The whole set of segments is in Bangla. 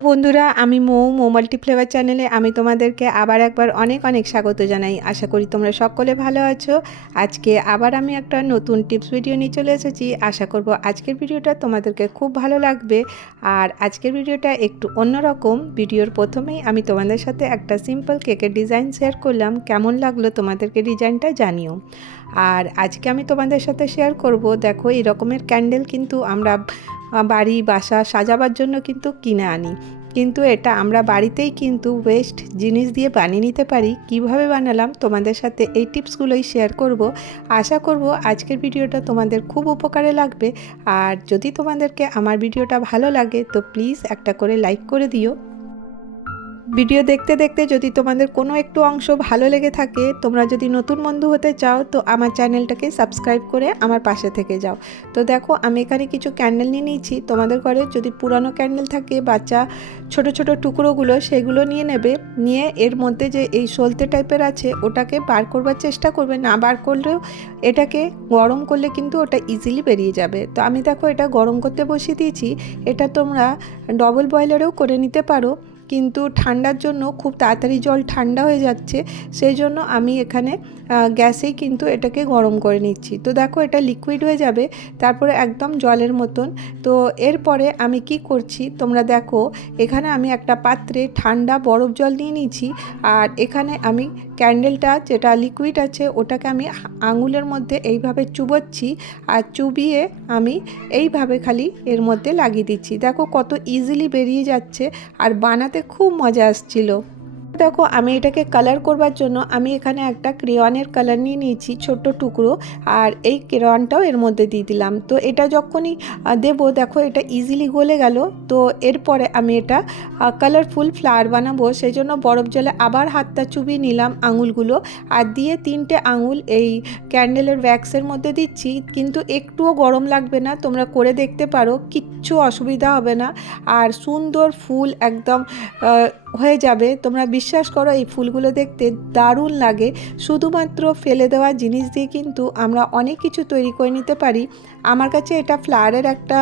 বন্ধুরা, আমি মৌ মাল্টিফ্লেভার চ্যানেলে আমি তোমাদেরকে আবার একবার অনেক অনেক স্বাগত জানাই। আশা করি তোমরা সকলে ভালো আছো। আজকে আবার আমি একটা নতুন টিপস ভিডিও নিয়ে চলে এসেছি। আশা করব আজকের ভিডিওটা তোমাদেরকে খুব ভালো লাগবে। আর আজকের ভিডিওটা একটু অন্যরকম। ভিডিওর প্রথমেই আমি তোমাদের সাথে একটা সিম্পল কেকের ডিজাইন শেয়ার করলাম। কেমন লাগলো তোমাদেরকে ডিজাইনটা জানিও। আর আজকে আমি তোমাদের সাথে শেয়ার করব, দেখো এই রকমের ক্যান্ডেল কিন্তু আমরা বাড়ি বাসা সাজাবার জন্য কিন্তু কিনে আনি, কিন্তু এটা আমরা বাড়িতেই কিন্তু ওয়েস্ট জিনিস দিয়ে বানিয়ে নিতে পারি। কিভাবে বানালাম তোমাদের সাথে এই টিপসগুলোই শেয়ার করব। আশা করব আজকের ভিডিওটা তোমাদের খুব উপকারে লাগবে। আর যদি তোমাদেরকে আমার ভিডিওটা ভালো লাগে তো প্লিজ একটা করে লাইক করে দিও। ভিডিও দেখতে দেখতে যদি তোমাদের কোনো একটু অংশ ভালো লেগে থাকে, তোমরা যদি নতুন বন্ধু হতে চাও তো আমার চ্যানেলটাকে সাবস্ক্রাইব করে আমার পাশে থেকে যাও। তো দেখো আমি এখানে কিছু ক্যান্ডেল নিয়ে নিয়েছি। তোমাদের ঘরে যদি পুরানো ক্যান্ডেল থাকে, বাচ্চা ছোট ছোট টুকরোগুলো, সেগুলো নিয়ে নেবে। নিয়ে এর মধ্যে যে এই সলতে টাইপের আছে ওটাকে বার করবার চেষ্টা করবে, না বার করলেও এটাকে গরম করলে কিন্তু ওটা ইজিলি বেরিয়ে যাবে। তো আমি দেখো এটা গরম করতে বসিয়ে দিয়েছি। এটা তোমরা ডবল বয়লারেও করে নিতে পারো, কিন্তু ঠান্ডার জন্য খুব তাড়াতাড়ি জল ঠান্ডা হয়ে যাচ্ছে, সেই জন্য আমি এখানে গ্যাসেই কিন্তু এটাকে গরম করে নিচ্ছি। তো দেখো এটা লিকুইড হয়ে যাবে, তারপরে একদম জলের মতন। তো এরপরে আমি কি করছি তোমরা দেখো, এখানে আমি একটা পাত্রে ঠান্ডা বরফ জল নিয়ে নিয়েছি। আর এখানে আমি ক্যান্ডেলটা যেটা লিকুইড আছে ওটাকে আমি আঙুলের মধ্যে এইভাবে চুবোচ্ছি। আর চুবিয়ে আমি এইভাবে খালি এর মধ্যে লাগিয়ে দিচ্ছি। দেখো কত ইজিলি বেরিয়ে যাচ্ছে, আর বানাতে খুব মজা আসছিল। দেখো আমি এটাকে কালার করবার জন্য আমি এখানে একটা ক্রেয়নের কালার নিয়ে নিয়েছি, ছোট্ট টুকরো। আর এই ক্রেয়নটাও এর মধ্যে দিয়ে দিলাম। তো এটা যখনই দেবো দেখো এটা ইজিলি গলে গেল। তো এরপরে আমি এটা কালারফুল ফ্লাওয়ার বানাবো, সেই জন্য বরফ জলে আবার হাতটা চুবিয়ে নিলাম আঙুলগুলো, আর দিয়ে 3টে আঙুল এই ক্যান্ডেলের ওয়্যাক্সের মধ্যে দিচ্ছি। কিন্তু একটুও গরম লাগবে না, তোমরা করে দেখতে পারো, কিচ্ছু অসুবিধা হবে না। আর সুন্দর ফুল একদম হয়ে যাবে। তোমরা বিশ্বাস করো এই ফুলগুলো দেখতে দারুণ লাগে। শুধুমাত্র ফেলে দেওয়া জিনিস দিয়ে কিন্তু আমরা অনেক কিছু তৈরি করে নিতে পারি। আমার কাছে এটা ফ্লাওয়ারের একটা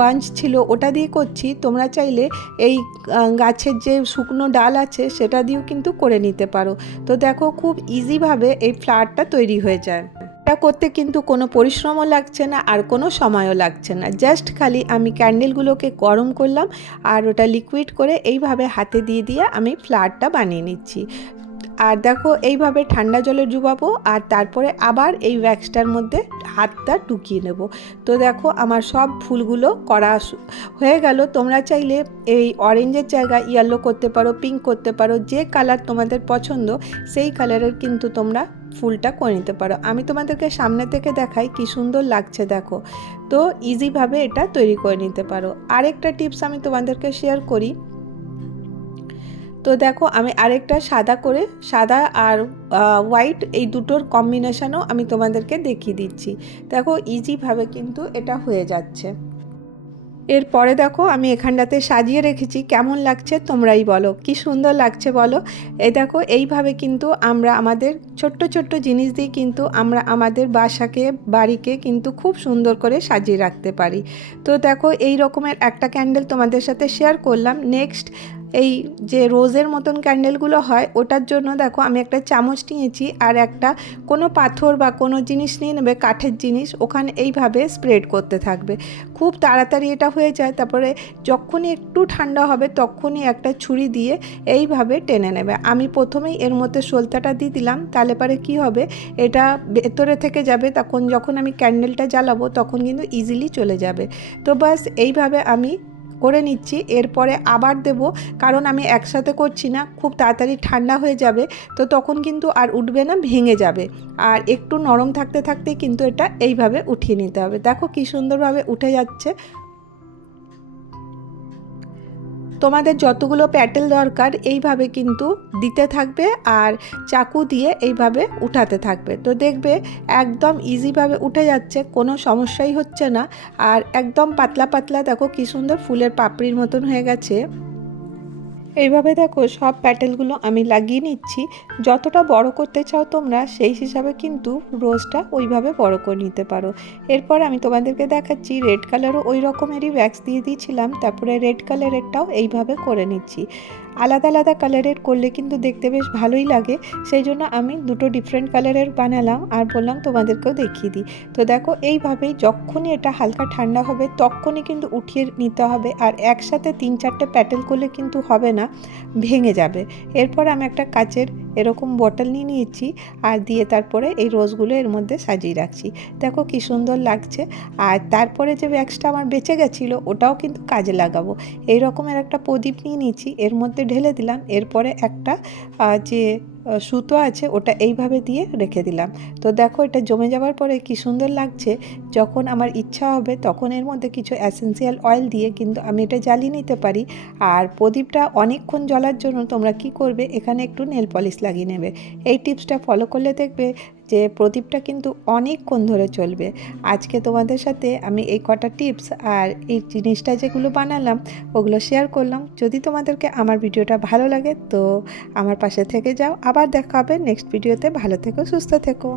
বাঞ্চ ছিল, ওটা দিয়ে করছি। তোমরা চাইলে এই গাছের যে শুকনো ডাল আছে সেটা দিয়েও কিন্তু করে নিতে পারো। তো দেখো খুব ইজিভাবে এই ফ্লাওয়ারটা তৈরি হয়ে যায়। এটা করতে কিন্তু কোনো পরিশ্রমও লাগছে না, আর কোনো সময়ও লাগছে না। জাস্ট খালি আমি ক্যান্ডেলগুলোকে গরম করলাম আর ওটা লিকুইড করে এইভাবে হাতে দিয়ে দিয়ে আমি ফ্লাওয়ারটা বানিয়ে নিচ্ছি। আর দেখো এইভাবে ঠান্ডা জলে ডুবাবো, আর তারপরে আবার এই ওয়্যাক্সটার মধ্যে হাতটা ঢুকিয়ে নেব। তো দেখো আমার সব ফুলগুলো করা হয়ে গেল। তোমরা চাইলে এই অরেঞ্জের জায়গায় ইয়েলো করতে পারো, পিঙ্ক করতে পারো, যে কালার তোমাদের পছন্দ সেই কালারের কিন্তু তোমরা ফুলটা করে নিতে পারো। আমি তোমাদেরকে সামনে থেকে দেখাই কি সুন্দর লাগছে দেখো। তো ইজিভাবে এটা তৈরি করে নিতে পারো। আরেকটা টিপস আমি তোমাদেরকে শেয়ার করি। তো দেখো আমি আরেকটা সাদা আর হোয়াইট এই দুটোর কম্বিনেশনও আমি তোমাদেরকে দেখিয়ে দিচ্ছি। দেখো ইজিভাবে কিন্তু এটা হয়ে যাচ্ছে। এরপরে দেখো আমি এখানটাতে সাজিয়ে রেখেছি, কেমন লাগছে তোমরাই বলো, কি সুন্দর লাগছে বলো। এই দেখো এইভাবে কিন্তু আমরা আমাদের ছোট্ট ছোট্ট জিনিস দিয়ে কিন্তু আমরা আমাদের বাসাকে বাড়িকে কিন্তু খুব সুন্দর করে সাজিয়ে রাখতে পারি। তো দেখো এই রকমের একটা ক্যান্ডেল তোমাদের সাথে শেয়ার করলাম। নেক্সট এই যে রোজের মতন ক্যান্ডেলগুলো হয় ওটার জন্য দেখো আমি একটা চামচ নিয়েছি, আর একটা কোনো পাথর বা কোনো জিনিস নিয়ে নেবে, কাঠের জিনিস, ওখানে এইভাবে স্প্রেড করতে থাকবে। খুব তাড়াতাড়ি এটা হয়ে যায়। তারপরে যখনই একটু ঠান্ডা হবে তখনই একটা ছুরি দিয়ে এইভাবে টেনে নেবে। আমি প্রথমেই এর মধ্যে সলতাটা দিয়ে দিলাম, তাহলে পরে কী হবে, এটা ভেতরে থেকে যাবে, তখন যখন আমি ক্যান্ডেলটা জ্বালাবো তখন কিন্তু ইজিলি চলে যাবে। তো বাস এইভাবে আমি করে নিচ্ছি। এরপরে আবার দেব, কারণ আমি একসাথে করছি না, খুব তাড়াতাড়ি ঠান্ডা হয়ে যাবে, তো তখন কিন্তু আর উঠবে না, ভেঙে যাবে। আর একটু নরম থাকতে থাকতেই কিন্তু এটা এইভাবে উঠিয়ে নিতে হবে। দেখো কি সুন্দরভাবে উঠে যাচ্ছে। তোমাদের যতগুলো প্যাটেল দরকার এইভাবে কিন্তু দিতে থাকবে, আর চাকু দিয়ে এইভাবে উঠাতে থাকবে। তো দেখবে একদম ইজিভাবে উঠে যাচ্ছে, কোনো সমস্যাই হচ্ছে না। আর একদম পাতলা পাতলা দেখো কি সুন্দর ফুলের পাপড়ির মতন হয়ে গেছে। এইভাবে দেখো সব প্যাটেলগুলো আমি লাগিয়ে নিচ্ছি। যতটা বড় করতে চাও তোমরা সেই হিসাবে কিন্তু রোজটা ওইভাবে বড় করে নিতে পারো। এরপর আমি তোমাদেরকে দেখাচ্ছি রেড কালারও ওই রকমেরই ওয়্যাক্স দিয়ে দিয়েছিলাম, তারপরে রেড কালারেরটাও এইভাবে করে নিচ্ছি। আলাদা আলাদা কালারের করলে কিন্তু দেখতে বেশ ভালোই লাগে, সেই জন্য আমি দুটো ডিফারেন্ট কালারের বানালাম আর বললাম তোমাদেরকেও দেখিয়ে দিই। তো দেখো এইভাবেই যখনই এটা হালকা ঠান্ডা হবে তখনই কিন্তু উঠিয়ে নিতে হবে, আর একসাথে 3-4টে প্যাটেল করলে কিন্তু হবে না, ভেঙে যাবে। এরপর আমি একটা কাচের এরকম বটল নিয়ে নিয়েছি আর দিয়ে তারপরে এই রোজগুলো এর মধ্যে সাজিয়ে রাখছি। দেখো কি সুন্দর লাগছে। আর তারপরে যে ওয়্যাক্সটা আমার বেঁচে গেছিলো ওটাও কিন্তু কাজে লাগাবো। এই রকমের একটা প্রদীপ নিয়ে নিয়েছি, এর মধ্যে ঢেলে দিলাম। এরপরে একটা যে সুতো আছে ওটা এইভাবে দিয়ে রেখে দিলাম। তো দেখো এটা জমে যাওয়ার পরে কি সুন্দর লাগছে। যখন আমার ইচ্ছা হবে তখন এর মধ্যে কিছু এসেন্সিয়াল অয়েল দিয়ে কিন্তু আমি এটা জ্বালিয়ে নিতে পারি। আর প্রদীপটা অনেকক্ষণ জ্বলার জন্য তোমরা কি করবে, এখানে একটু নেল পলিশ লাগিয়ে নেবে। এই টিপসটা ফলো করলে দেখবে যে প্রদীপটা কিন্তু অনেকক্ষণ ধরে চলবে। আজকে তোমাদের সাথে আমি এই কটা টিপস আর এই জিনিসটা যেগুলো বানালাম ওগুলো শেয়ার করলাম। যদি তোমাদেরকে আমার ভিডিওটা ভালো লাগে তো আমার পাশে থেকে যাও। আবার দেখা হবে নেক্সট ভিডিওতে। ভালো থেকো, সুস্থ থেকো।